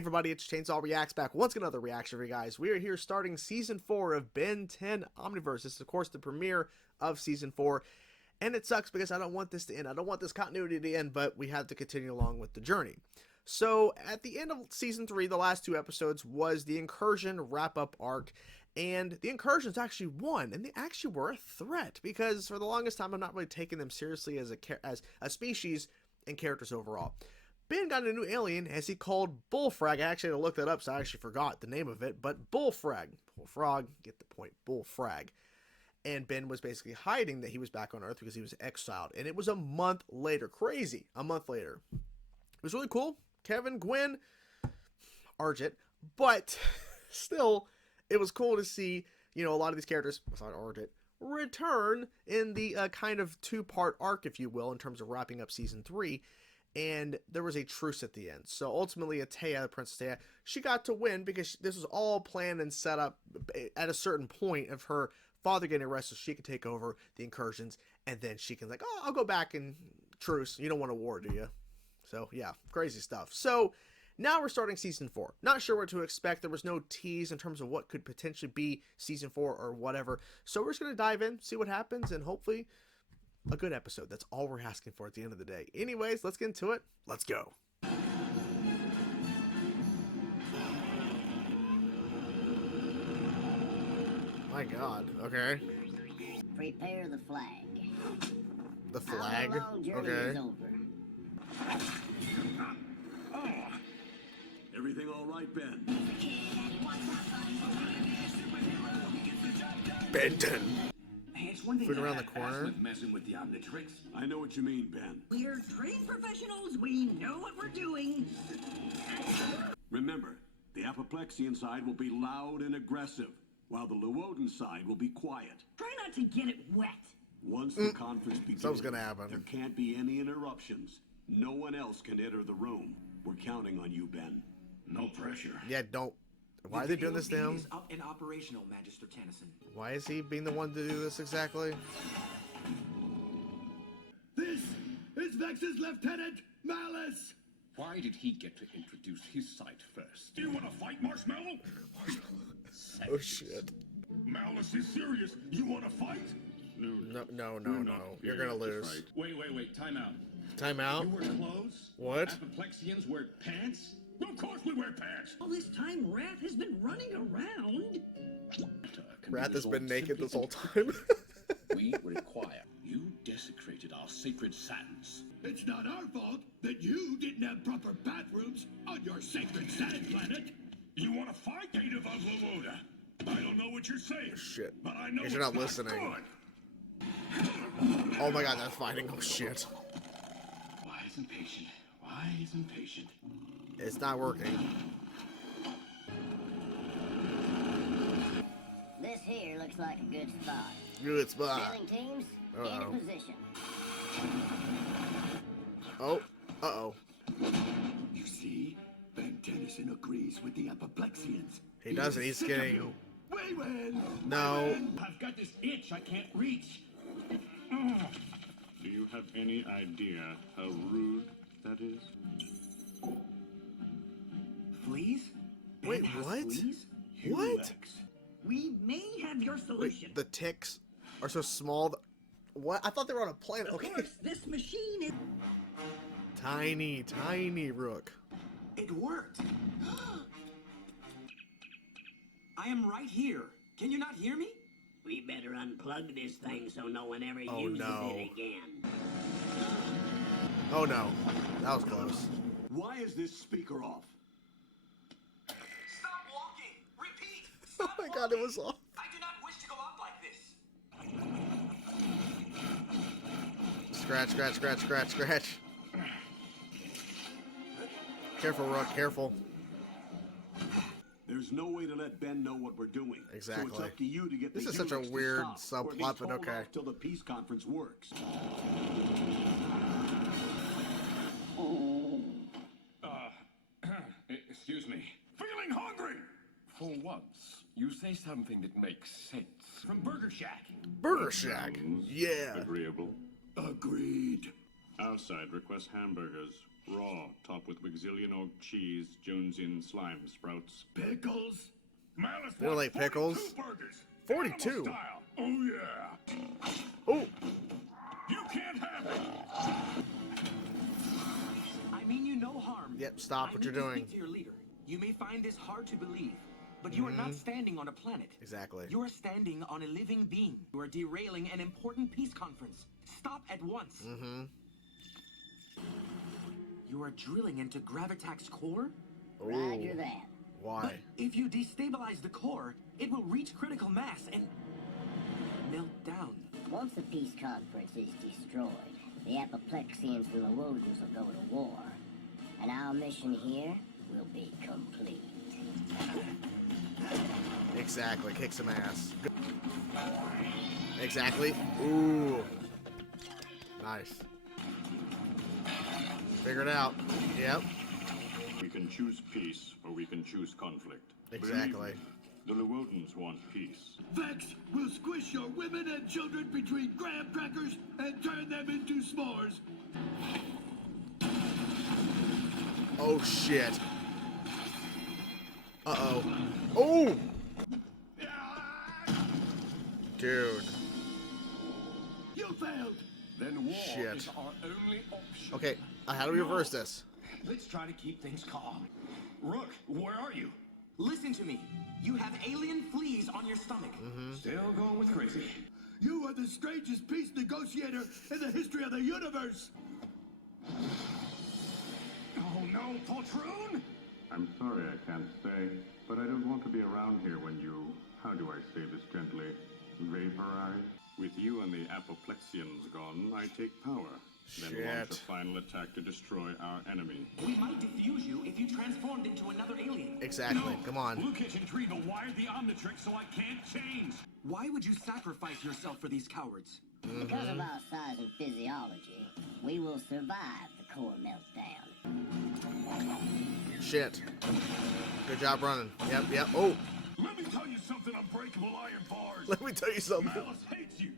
everybody, it's Chainsaw Reacts back once again, another reaction for you guys. We are here starting Season 4 of Ben 10 Omniverse. This is, of course, the premiere of Season 4. And it sucks because I don't want this to end. I don't want this continuity to end, but we have to continue along with the journey. So, at the end of Season 3, the last two episodes was the Incursion wrap-up arc. And the Incursions actually won, and they actually were a threat. Because for the longest time, I'm not really taking them seriously as a species and characters overall. Ben got a new alien, as he called Bullfrog. I actually had to look that up, so I actually forgot the name of it. But Bullfrog. Bullfrog, get the point. Bullfrog. And Ben was basically hiding that he was back on Earth because he was exiled. And it was a month later. Crazy. A month later. It was really cool. Kevin, Gwen, Argent. But still, it was cool to see, you know, a lot of these characters, besides Argent, return in the kind of two-part arc, if you will, in terms of wrapping up Season 3. And there was a truce at the end. So ultimately, Atea, the Princess Atea, she got to win because this was all planned and set up at a certain point of her father getting arrested so she could take over the Incursions. And then she can like, oh, I'll go back and truce. You don't want a war, do you? So yeah, crazy stuff. So now we're starting Season 4. Not sure what to expect. There was no tease in terms of what could potentially be Season 4 or whatever. So we're just going to dive in, see what happens, and hopefully a good episode. That's all we're asking for at the end of the day. Anyways, let's get into it. Let's go. My God. Okay. Prepare the flag. The flag? Our long journey Okay. is over. Everything all right, Ben? Ben 10. Hey, it's one thing Food to around have the corner. with messing with the Omnitrix. I know what you mean, Ben. We're trained professionals. We know what we're doing. Remember, the Apoplexian side will be loud and aggressive, while the Luodan side will be quiet. Try not to get it wet. Once the conference begins, Something's gonna happen. there can't be any interruptions. No one else can enter the room. We're counting on you, Ben. No pressure. Yeah, don't. Why are they doing this to him? Is up and operational, Magister Tennyson. Why is he being the one to do this exactly? This is Vex's Lieutenant Malice! Why did he get to introduce his side first? Do you want to fight, Marshmallow? Oh shit. Malice is serious. You want to fight? No. You're gonna lose. Wait, time out. Time out? You wear clothes? What? Apoplexians wear pants? Of course we wear pants! All this time, Wrath has been running around. Wrath has been naked this whole time. We require. You desecrated our sacred sands. It's not our fault that you didn't have proper bathrooms on your sacred sand planet. You want to fight, native of Luoda? I don't know what you're saying. Shit. But I know Guess you're it's not listening. good. Oh my God, that's fighting. Oh shit. Wise and patient. Wise and patient. It's not working. This here looks like a good spot. Good spot. Sailing teams, Uh-oh. in position. Oh. Uh-oh. You see? Ben Tennyson agrees with the Apoplexians. He doesn't. He's sick of getting... you. We win! No. I've got this itch I can't reach. Do you have any idea how rude that is? Fleas? Wait, Ben has what? Fleas? What? Lex. We may have your solution. Wait, the ticks are so small. What? I thought they were on a planet. Of Okay. course, this machine is... Tiny rook. It worked. I am right here. Can you not hear me? We better unplug this thing so no one ever Oh, uses no. it again. Oh no. That was close. Why is this speaker off? Stop walking. Repeat. Oh Stop my God, it was off. I do not wish to go up like this. Scratch. Careful, Rook, careful. There's no way to let Ben know what we're doing. So Exactly. it's up to you to get This the is such a Helix to weird stop, or at subplot, least but hold okay. off till the peace conference works. Excuse me. Feeling hungry! For once, you say something that makes sense. From Burger Shack. Burger Shack. Yeah. Agreeable. Agreed. Our side requests hamburgers Raw, topped with Wixillian cheese, Jonesian slime sprouts. Pickles? Malice They don't wants like pickles? 42 burgers. 42? Animal style. Oh, yeah. Oh, You can't have it. I mean you no harm. Yep, stop I what need you're to doing. speak to your leader. You may find this hard to believe, but you are not standing on a planet. exactly. You are standing on a living being. You are derailing an important peace conference. Stop at once. You are drilling into Gravitax's core? Roger that. Why? But if you destabilize the core, it will reach critical mass and melt down. Once the peace conference is destroyed, the Apoplexians and the Wodens will go to war. And our mission here will be complete. Exactly. Kick some ass. Good. Exactly. Ooh. Nice. Figure it out. Yep. We can choose peace, or we can choose conflict. Exactly. Believe me, the Lewodans want peace. Vex will squish your women and children between graham crackers and turn them into s'mores. Oh, shit. Uh-oh. Oh! Dude. You failed. Then war Shit. is our only option. Okay, how do we reverse this? Let's try to keep things calm. Rook, where are you? Listen to me. You have alien fleas on your stomach. Still going with crazy. You are the strangest peace negotiator in the history of the universe. Oh no, Poltroon! I'm sorry I can't stay, but I don't want to be around here when you, how do I say this gently, vaporize. With you and the Apoplexians gone, I take power. Then launch a Shit. final attack to destroy our enemy. We might defuse you if you transformed into another alien. Exactly. Come on. Blue Kitchen Triva wired the Omnitrix so I can't change. Why would you sacrifice yourself for these cowards? Because of our size and physiology, we will survive the core meltdown. Shit. Good job running. Yep, yep. Oh, Let me tell you something, unbreakable iron bars. let me tell you something. Malice hates you.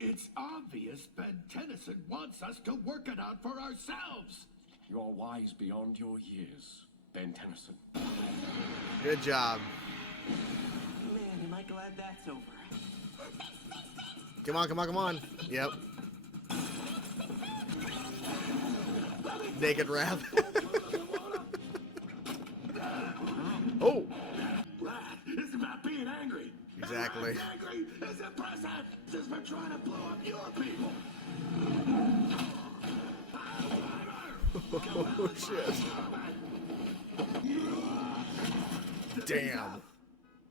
It's obvious Ben Tennyson wants us to work it out for ourselves. You are wise beyond your years, Ben Tennyson. Good job. Man, am I glad that's over. Come on, come on, come on. Yep. Naked Wrath. Oh, It's about being angry. exactly. Angry is impressive. Since we're trying to blow up your people. Oh, shit. Damn.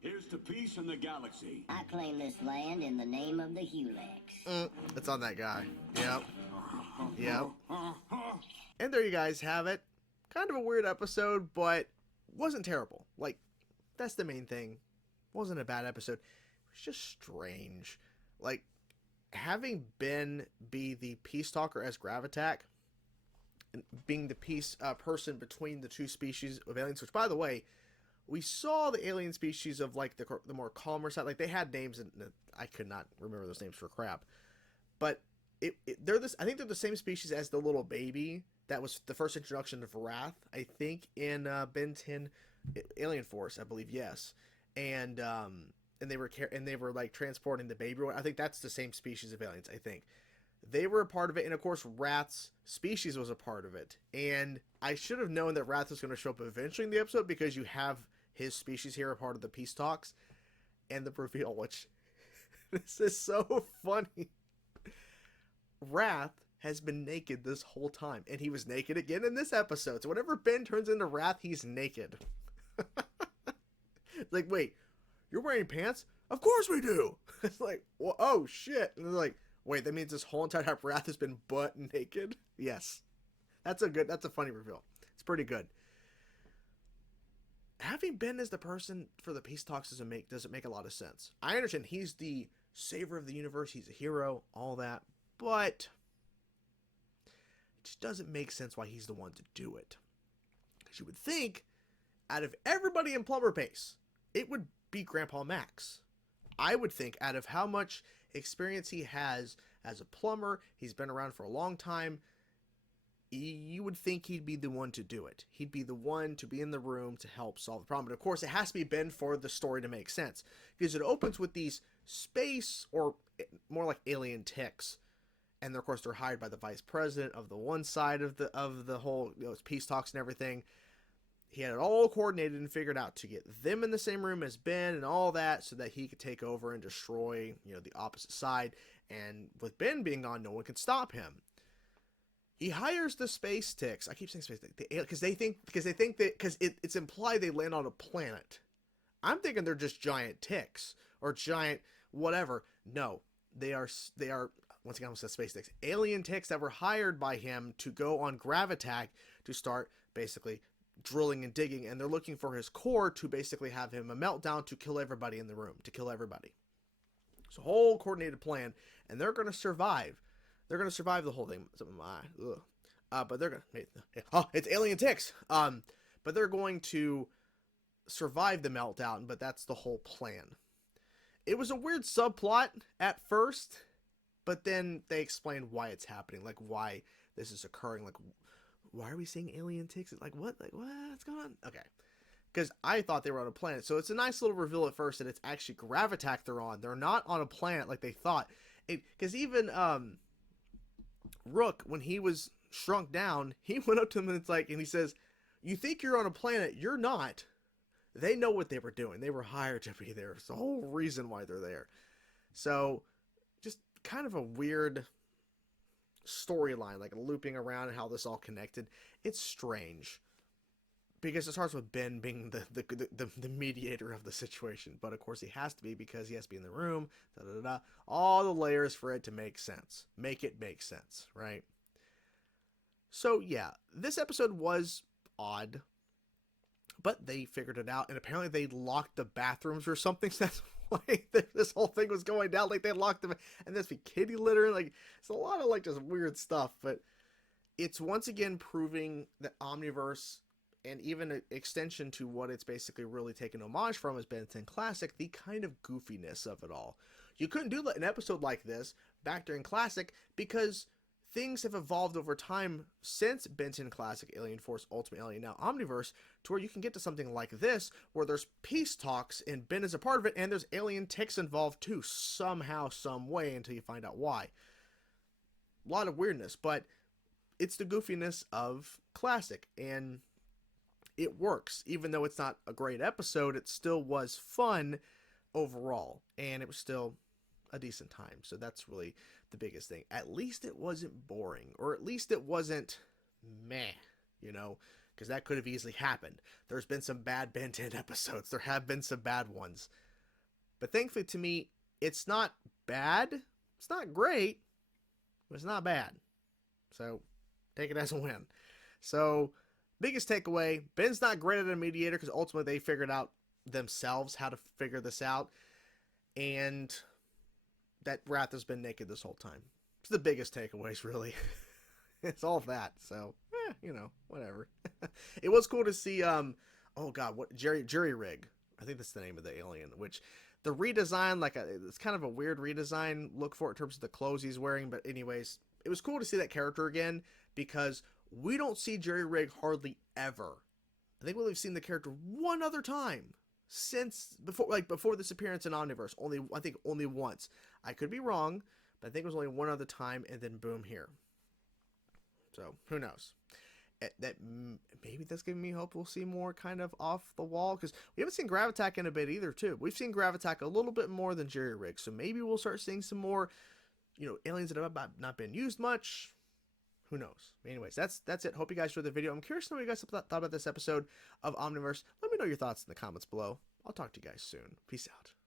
Here's to peace in the galaxy. I claim this land in the name of the Hulex. It's on that guy. Yep. Yep. And there you guys have it. Kind of a weird episode, but wasn't terrible. Like, that's the main thing. Wasn't a bad episode. It was just strange. Like, having Ben be the peace talker as Gravitack, and being the peace person between the two species of aliens, which, by the way, we saw the alien species of, like, the more calmer side. Like, they had names, and I could not remember those names for crap. But they're this. I think they're the same species as the little baby that was the first introduction of Wrath. I think in Ben 10 Alien Force, I believe, yes. And they were like transporting the baby. I think that's the same species of aliens. I think they were a part of it, and of course, Wrath's species was a part of it. And I should have known that Wrath was going to show up eventually in the episode because you have his species here, a part of the peace talks, and the reveal, which this is so funny. Wrath has been naked this whole time, and he was naked again in this episode. So whenever Ben turns into Wrath, he's naked. Like, wait, you're wearing pants? Of course we do. It's like, well, oh shit. And they're like, wait, that means this whole entire Wrath has been butt naked? Yes. That's a funny reveal. It's pretty good. Having Ben as the person for the peace talks doesn't make a lot of sense. I understand he's the savior of the universe, he's a hero, all that, but it just doesn't make sense why he's the one to do it. Because you would think, out of everybody in Plumber Base, it would be Grandpa Max. I would think, out of how much experience he has as a plumber, he's been around for a long time, you would think he'd be the one to do it. He'd be the one to be in the room to help solve the problem. But of course, it has to be Ben for the story to make sense, because it opens with these space, or more like alien ticks, and of course they're hired by the vice president of the one side of the whole, peace talks and everything. He had it all coordinated and figured out to get them in the same room as Ben and all that, so that he could take over and destroy, the opposite side. And with Ben being gone, no one could stop him. He hires the space ticks. I keep saying space ticks because they think that it's implied they land on a planet. I'm thinking they're just giant ticks or giant whatever. No, they are once again, I almost said space ticks, alien ticks that were hired by him to go on Gravitac to start basically drilling and digging, and they're looking for his core to basically have him a meltdown to kill everybody in the room, to kill everybody. So whole coordinated plan, and they're going to survive. They're going to survive the whole thing. But they're going to, it's alien ticks. But they're going to survive the meltdown, but that's the whole plan. It was a weird subplot at first, but then they explained why it's happening, like why this is occurring, like why are we seeing alien ticks? Like what? Like what's going on? Okay. Because I thought they were on a planet. So it's a nice little reveal at first that it's actually Gravitac they're on. They're not on a planet like they thought. Because even Rook, when he was shrunk down, he went up to him and he says, "You think you're on a planet? You're not." They know what they were doing. They were hired to be there. It's the whole reason why they're there. So just kind of a weird storyline, like looping around and how this all connected. It's strange. Because it starts with Ben being the mediator of the situation. But of course he has to be, because he has to be in the room. All the layers for it to make sense. Make it make sense, right? So yeah, this episode was odd. But they figured it out. And apparently they locked the bathrooms or something. So that's why this whole thing was going down. Like they locked them. And there's be kitty litter. Like it's a lot of just weird stuff. But it's once again proving that Omniverse, and even an extension to what it's basically really taken homage from, is Ben 10 Classic, the kind of goofiness of it all. You couldn't do an episode like this back during Classic, because things have evolved over time since Ben 10 Classic, Alien Force, Ultimate Alien, now Omniverse, to where you can get to something like this, where there's peace talks, and Ben is a part of it, and there's alien ticks involved too, somehow, some way, until you find out why. A lot of weirdness, but it's the goofiness of Classic, and it works. Even though it's not a great episode, it still was fun overall, and it was still a decent time. So that's really the biggest thing. At least it wasn't boring, or at least it wasn't meh, because that could have easily happened. There's been some bad Ben 10 episodes. There have been some bad ones. But thankfully to me, it's not bad. It's not great, but it's not bad. So take it as a win. So biggest takeaway, Ben's not great at a mediator, because ultimately they figured out themselves how to figure this out. And that Wrath has been naked this whole time. It's the biggest takeaways, really. It's all that. So, whatever. It was cool to see, Jerry Rig. I think that's the name of the alien, which the redesign, it's kind of a weird redesign look for it in terms of the clothes he's wearing. But anyways, it was cool to see that character again, because we don't see Jerry Rig hardly ever. I think we've seen the character one other time since before this appearance in Omniverse. Only once. I could be wrong, but I think it was only one other time, and then boom, here. So who knows? Maybe that's giving me hope we'll see more kind of off the wall, because we haven't seen Gravitac in a bit either too. We've seen Gravitac a little bit more than Jerry Rig, so maybe we'll start seeing some more, aliens that have not been used much. Who knows? Anyways, that's it. Hope you guys enjoyed the video. I'm curious to know what you guys thought about this episode of Omniverse. Let me know your thoughts in the comments below. I'll talk to you guys soon. Peace out.